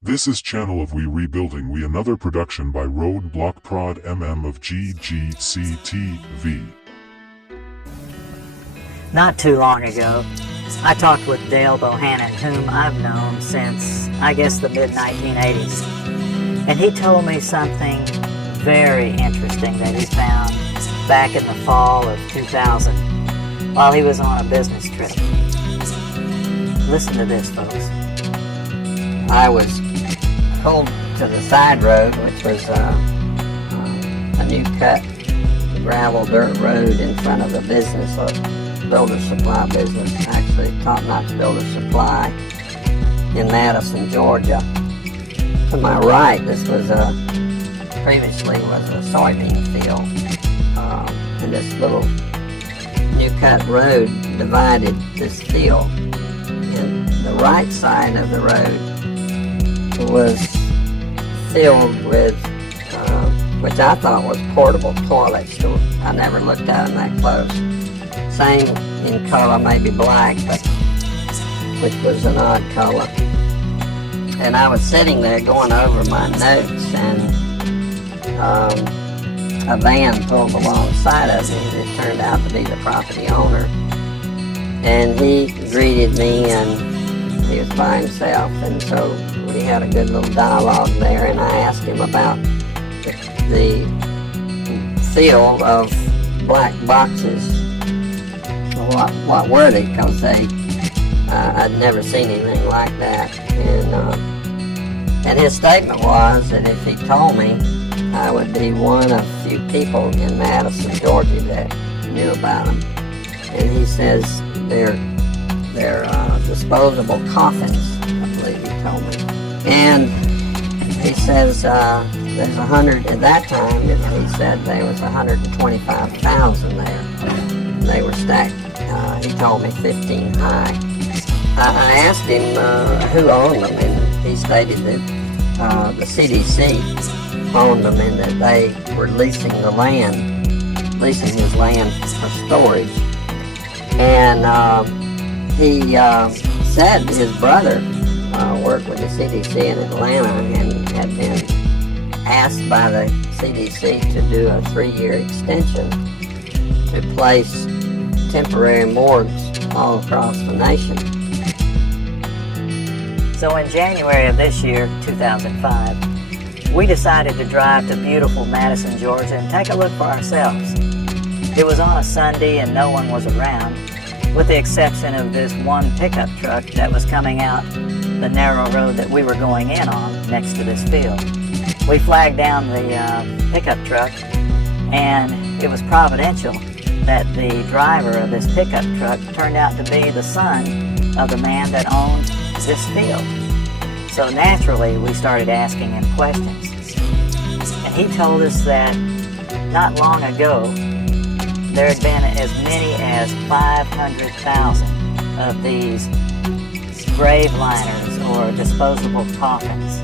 This is Channel of We Rebuilding We, another production by Roadblock Prod of GGCTV. Not too long ago, I talked with Dale Bohannon, whom I've known since, I guess, the mid-1980s. And he told me something very interesting that he found back in the fall of 2000 while he was on a business trip. Listen to this, folks. I was pulled to the side road, which was a new cut gravel dirt road in front of the business, a builder supply business, actually top-notch builder supply in Madison, Georgia. To my right, this was previously was a soybean field, and this little new cut road divided this field. And the right side of the road was filled with, which I thought was portable toilets. I never looked at them that close. Same in color, maybe black, but which was an odd color. And I was sitting there going over my notes, and a van pulled alongside of me. It turned out to be the property owner, and he greeted me, and he was by himself, and so we had a good little dialogue there, and I asked him about the field of black boxes. What were they? Because I'd never seen anything like that. And his statement was that if he told me, I would be one of few people in Madison, Georgia that knew about them. And he says they're disposable coffins, I believe he told me. And he says there's 100, at that time, he said there was 125,000 there. And they were stacked, he told me 15 high. I asked him who owned them, and he stated that the CDC owned them and that they were leasing his land for storage. And he said his brother worked with the CDC in Atlanta and had been asked by the CDC to do a 3-year extension to place temporary morgues all across the nation. So in January of this year, 2005, we decided to drive to beautiful Madison, Georgia and take a look for ourselves. It was on a Sunday and no one was around, with the exception of this one pickup truck that was coming out the narrow road that we were going in on next to this field. We flagged down the pickup truck, and it was providential that the driver of this pickup truck turned out to be the son of the man that owned this field. So naturally, we started asking him questions. And he told us that not long ago, there had been as many as 500,000 of these grave liners or disposable coffins.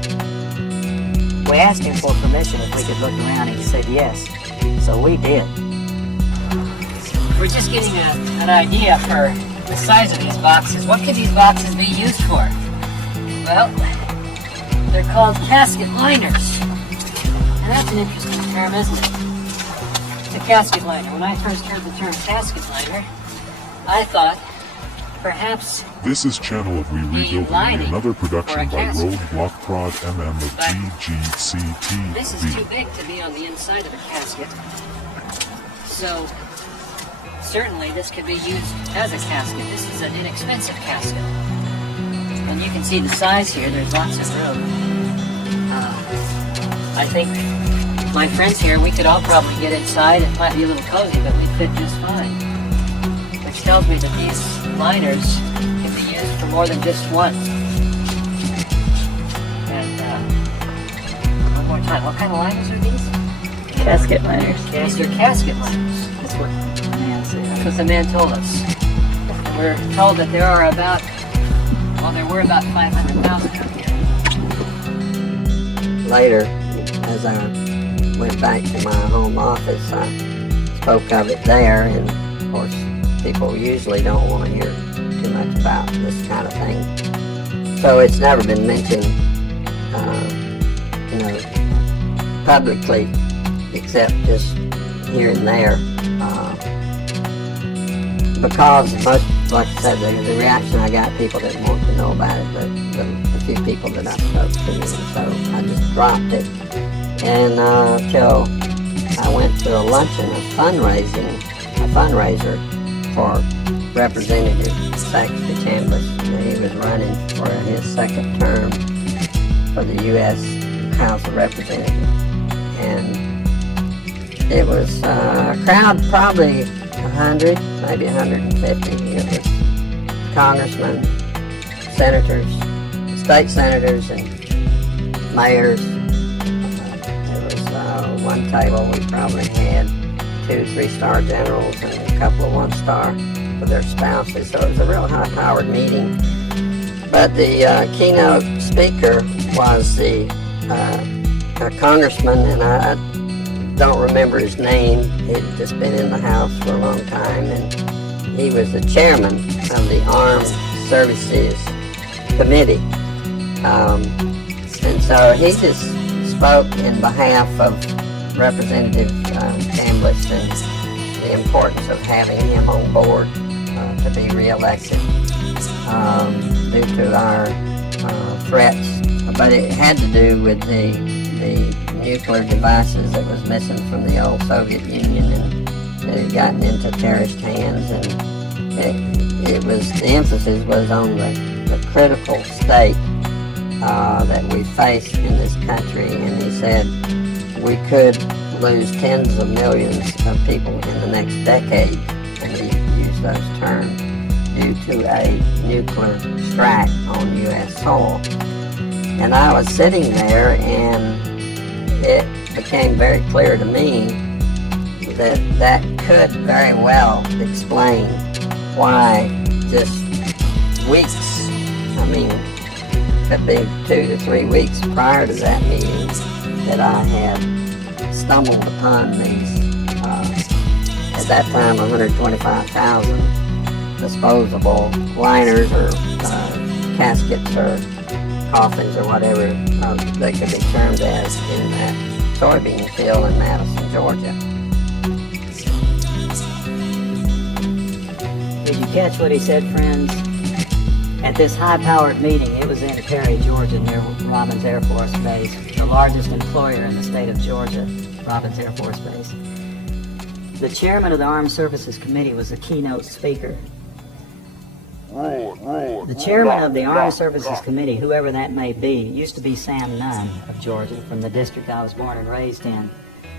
We asked him for permission if we could look around, and he said yes. So we did. We're just getting an idea for the size of these boxes. What could these boxes be used for? Well, they're called casket liners. And that's an interesting term, isn't it? The casket liner. When I first heard the term casket liner, I thought perhaps This is Channel of We Rebuilding We, another production by Roadblock Prod of GGCTV. this is too big to be on the inside of a casket. So certainly this could be used as a casket. This is an inexpensive casket. And you can see the size here. There's lots of room. I think my friends here, we could all probably get inside. It might be a little cozy, but we'd fit just fine. Which tells me that these liners can be used for more than just one. And one more time, what kind of liners are these? Casket liners. These are casket liners. That's what the man said. That's what the man told us. We're told that there were about 500,000 out here. Later, as I went back to my home office, I spoke of it there, and of course people usually don't want to hear too much about this kind of thing. So it's never been mentioned publicly, except just here and there. Because most, like I said, the reaction I got, people didn't want to know about it, but the few people that I spoke to, and so I just dropped it. And till I went to a luncheon, a fundraiser for Representative Saxby Chambliss. He was running for his second term for the U.S. House of Representatives. And it was a crowd probably 100, maybe 150. It was congressmen, senators, state senators, and mayors. There was one table we probably had 2 3-star generals and a couple of 1-star with their spouses. So it was a real high-powered meeting. But the keynote speaker was a congressman, and I don't remember his name. He'd just been in the House for a long time, and he was the chairman of the Armed Services Committee. And so he just spoke in behalf of Representative Chambliss and the importance of having him on board to be reelected due to our threats. But it had to do with the nuclear devices that was missing from the old Soviet Union, and it had gotten into terrorist hands, and it was, the emphasis was on the critical state that we face in this country. And he said we could lose tens of millions of people in the next decade, and he used those terms, due to a nuclear strike on U.S. soil. And I was sitting there, and it became very clear to me that that could very well explain why just weeks, I mean, could be 2 to 3 weeks prior to that meeting, that I had stumbled upon these, at that time, 125,000 disposable liners or caskets or coffins or whatever they could be termed as, in that soybean field in Madison, Georgia. Did you catch what he said, friends? At this high-powered meeting, it was in Perry, Georgia, near Robins Air Force Base, the largest employer in the state of Georgia, Robins Air Force Base. The chairman of the Armed Services Committee was the keynote speaker. The chairman of the Armed Services Committee, whoever that may be, used to be Sam Nunn of Georgia, from the district I was born and raised in.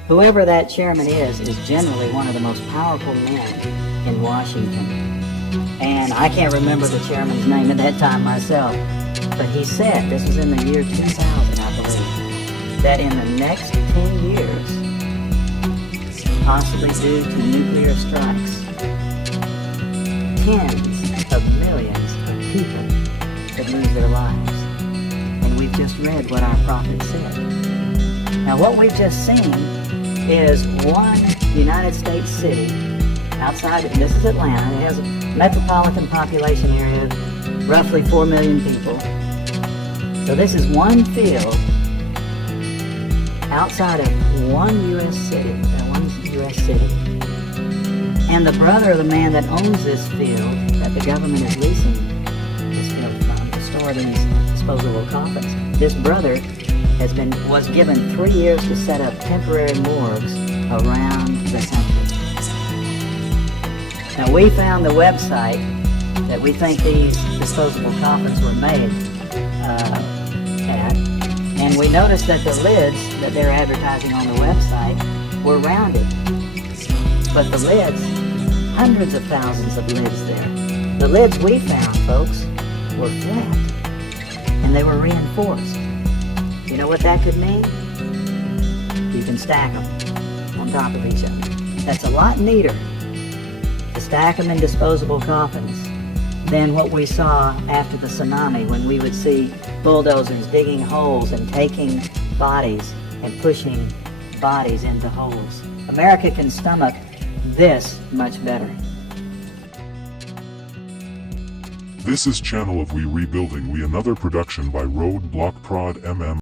Whoever that chairman is generally one of the most powerful men in Washington. And I can't remember the chairman's name at that time myself, but he said, this was in the year 2000, I believe, that in the next 10 years, possibly due to nuclear strikes, tens of millions of people could lose their lives. And we've just read what our prophet said. Now what we've just seen is one United States city outside, this is Atlanta, it has a metropolitan population area of roughly 4 million people. So this is one field outside of one U.S. city, and the brother of the man that owns this field, that the government is leasing this field from to store these disposable coffins, this brother was given 3 years to set up temporary morgues around the country. Now we found the website that we think these disposable coffins were made at, and we noticed that the lids that they're advertising on the website were rounded. But the lids, hundreds of thousands of lids there. The lids we found, folks, were flat, and they were reinforced. You know what that could mean? You can stack them on top of each other. That's a lot neater to stack them in disposable coffins than what we saw after the tsunami, when we would see bulldozers digging holes and taking bodies and pushing bodies into holes. America can stomach this much better. This is Channel of We Rebuilding We, another production by Roadblock Prod MM.